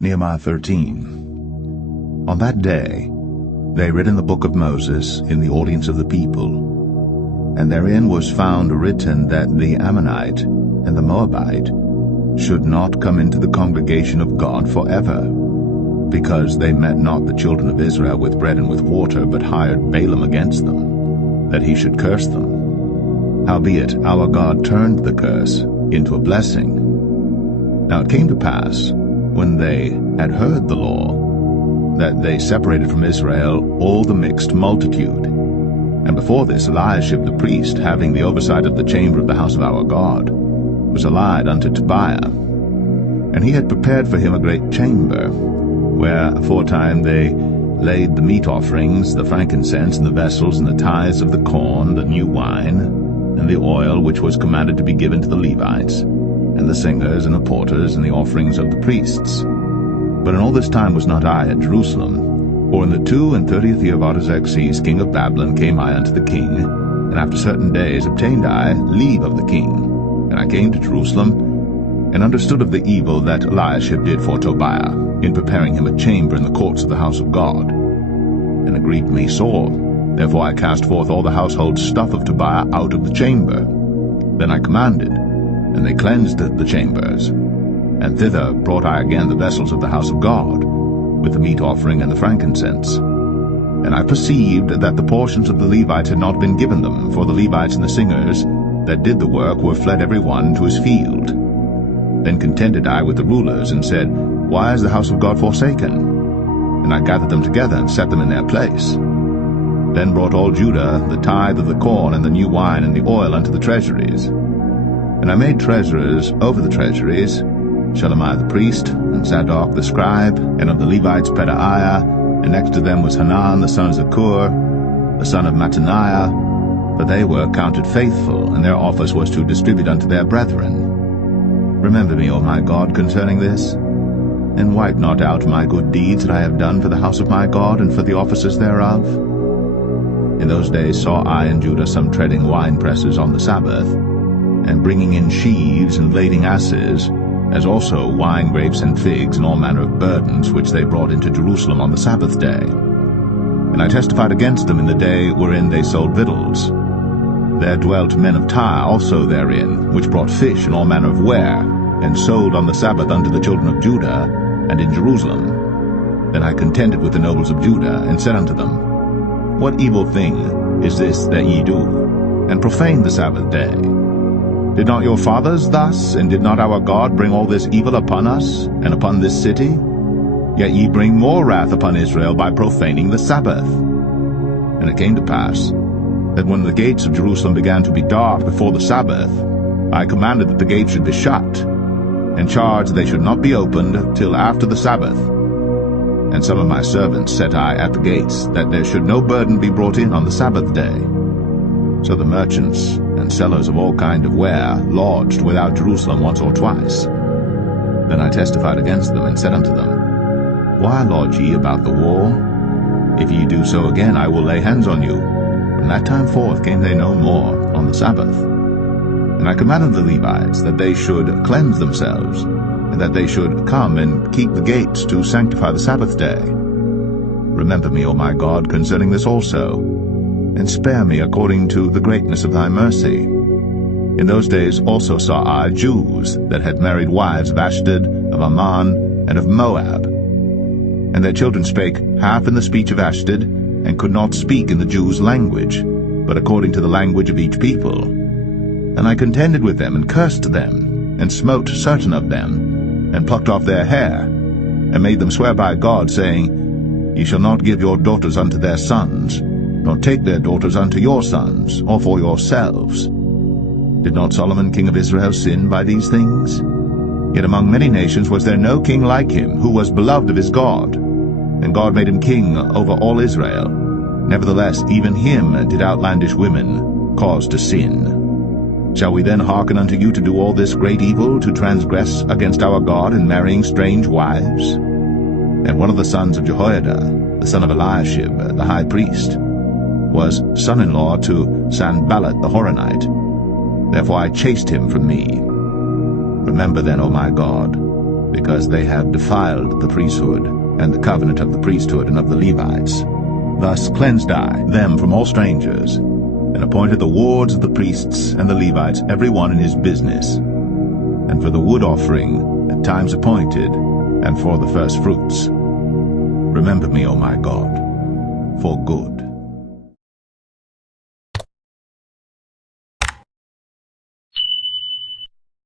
Nehemiah 13. On that day they read in the book of Moses in the audience of the people, and therein was found written that the Ammonite and the Moabite should not come into the congregation of God forever, because they met not the children of Israel with bread and with water, but hired Balaam against them, that he should curse them. Howbeit our God turned the curse into a blessing. Now it came to pass, when they had heard the law, that they separated from Israel all the mixed multitude. And before this Eliashib the priest, having the oversight of the chamber of the house of our God, was allied unto Tobiah. And he had prepared for him a great chamber, where aforetime they laid the meat offerings, the frankincense, and the vessels, and the tithes of the corn, the new wine, and the oil which was commanded to be given to the Levites, and the singers, and the porters, and the offerings of the priests. But in all this time was not I at Jerusalem, for in the 32 year of Artaxerxes king of Babylon came I unto the king, and after certain days obtained I leave of the king. And I came to Jerusalem, and understood of the evil that Eliashib did for Tobiah, in preparing him a chamber in the courts of the house of God. And it grieved me sore. Therefore I cast forth all the household stuff of Tobiah out of the chamber. Then I commanded, and they cleansed the chambers. And thither brought I again the vessels of the house of God, with the meat offering and the frankincense. And I perceived that the portions of the Levites had not been given them, for the Levites and the singers that did the work were fled every one to his field. Then contended I with the rulers, and said, Why is the house of God forsaken? And I gathered them together, and set them in their place. Then brought all Judah the tithe of the corn, and the new wine, and the oil unto the treasuries. And I made treasurers over the treasuries, Shelemiah the priest, and Zadok the scribe, and of the Levites Pedaiah, and next to them was Hanan the son of Zaccur, the son of Mattaniah, for they were counted faithful, and their office was to distribute unto their brethren. Remember me, O my God, concerning this, and wipe not out my good deeds that I have done for the house of my God, and for the offices thereof. In those days saw I in Judah some treading winepresses on the Sabbath, and bringing in sheaves and lading asses, as also wine grapes and figs and all manner of burdens, which they brought into Jerusalem on the Sabbath day. And I testified against them in the day wherein they sold victuals. There dwelt men of Tyre also therein, which brought fish and all manner of ware, and sold on the Sabbath unto the children of Judah, and in Jerusalem. Then I contended with the nobles of Judah, and said unto them, What evil thing is this that ye do, and profane the Sabbath day? Did not your fathers thus, and did not our God bring all this evil upon us, and upon this city? Yet ye bring more wrath upon Israel by profaning the Sabbath. And it came to pass, that when the gates of Jerusalem began to be dark before the Sabbath, I commanded that the gates should be shut, and charged they should not be opened till after the Sabbath. And some of my servants set I at the gates, that there should no burden be brought in on the Sabbath day. So the merchants and sellers of all kind of ware lodged without Jerusalem once or twice. Then I testified against them, and said unto them, Why lodge ye about the wall? If ye do so again, I will lay hands on you. From that time forth came they no more on the Sabbath. And I commanded the Levites that they should cleanse themselves, and that they should come and keep the gates to sanctify the Sabbath day. Remember me, O my God, concerning this also, and spare me according to the greatness of thy mercy. In those days also saw I Jews that had married wives of Ashdod, of Ammon, and of Moab. And their children spake half in the speech of Ashdod, and could not speak in the Jews' language, but according to the language of each people. And I contended with them, and cursed them, and smote certain of them, and plucked off their hair, and made them swear by God, saying, Ye shall not give your daughters unto their sons, nor take their daughters unto your sons, or for yourselves. Did not Solomon king of Israel sin by these things? Yet among many nations was there no king like him, who was beloved of his God. And God made him king over all Israel. Nevertheless, even him did outlandish women cause to sin. Shall we then hearken unto you to do all this great evil, to transgress against our God in marrying strange wives? And one of the sons of Jehoiada, the son of Eliashib, the high priest, was son-in-law to Sanballat the Horonite. Therefore I chased him from me. Remember then, O my God, because they have defiled the priesthood, and the covenant of the priesthood and of the Levites. Thus cleansed I them from all strangers, and appointed the wards of the priests and the Levites, every one in his business, and for the wood offering at times appointed, and for the first fruits. Remember me, O my God, for good.